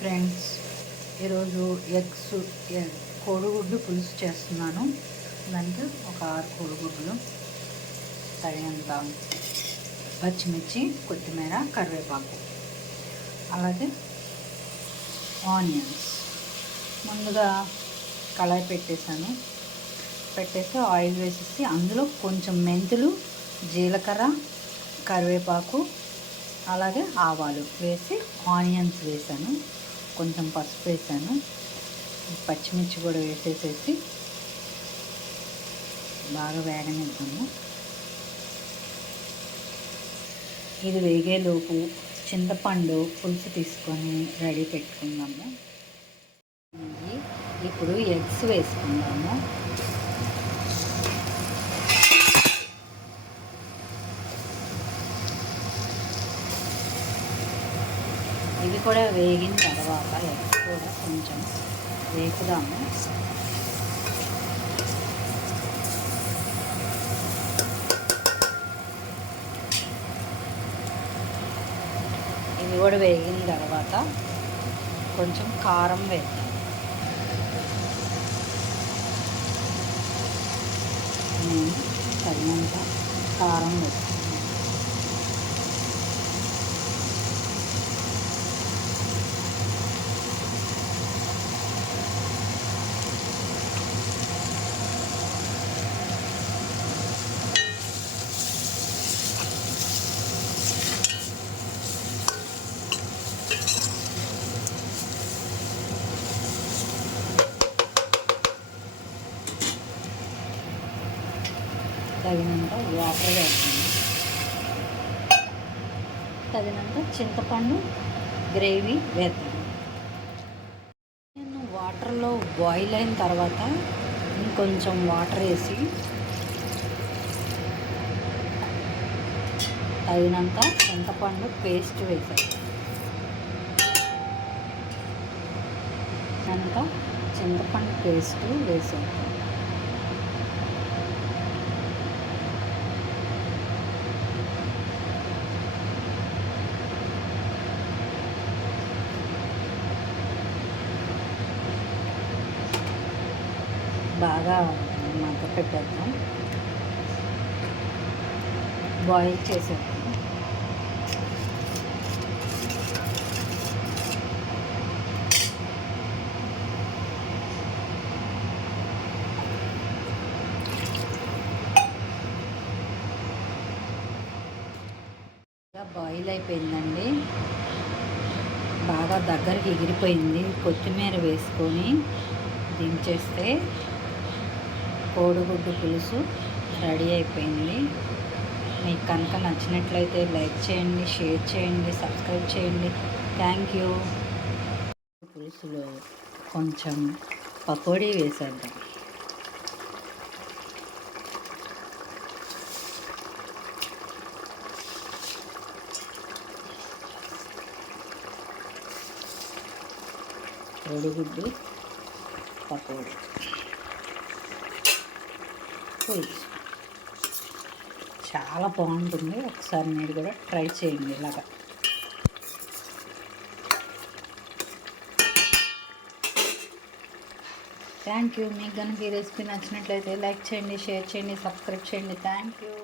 Friends, ఈరోజు కోడిగుడ్డు పులుసు చేస్తున్నాను. దానికి ఒక 6 కోడిగుడ్లు, తగినంత పచ్చిమిర్చి, కొత్తిమీర, కరివేపాకు, అలాగే ఆనియన్స్. ముందుగా కళాయి పెట్టేసి ఆయిల్ వేసేసి అందులో కొంచెం మెంతులు, జీలకర్ర, కరివేపాకు, అలాగే ఆవాలు వేసి ఆనియన్స్ వేసాను. కొంచెం పసుపు వేసాను. పచ్చిమిర్చి కూడా వేసేసేసి బాగా వేగనిద్దాము. ఇది వేగేలోపు చింతపండు పులుసు తీసుకొని రెడీ పెట్టుకుందాము. ఇప్పుడు ఎగ్స్ వేసుకుందాము. ఇవి కూడా వేగిన తర్వాత ఎగ్స్ కూడా కొంచెం వేపుదాము. ఇవి కూడా వేగిన తర్వాత కొంచెం కారం వేద్దాం. నేను తగినంత కారం వేస్తాను. తగినంత వాటర్ వేస్తాను. తగినంత చింతపండు గ్రేవీ వేద్దాము. నేను వాటర్లో బాయిల్ అయిన తర్వాత ఇంకొంచెం వాటర్ వేసి తగినంత చింతపండు పేస్ట్ వేసాను. అంత చింతపండు పేస్ట్ వేసాను. బాగా మగ్గ పెట్టేద్దాం. బాయిల్ చేసేద్దాం. బాయిల్ అయిపోయిందండి. బాగా దగ్గరికి ఎగిరిపోయింది. కొత్తిమీర వేసుకొని దించేస్తే కోడిగుడ్డు పులుసు రెడీ అయిపోయింది. మీకు కనుక నచ్చినట్లయితే లైక్ చేయండి, షేర్ చేయండి, సబ్స్క్రైబ్ చేయండి. Thank you. పులుసులో కొంచెం పకోడీ వేసేద్దాం. కోడిగుడ్డు పకోడీ పులుసు చాలా బాగుంటుంది. ఒకసారి మీరు కూడా ట్రై చేయండి ఇలాగా. Thank you. మీకు కనుక ఈ రెసిపీ నచ్చినట్లయితే లైక్ చేయండి, షేర్ చేయండి, సబ్స్క్రైబ్ చేయండి. Thank you.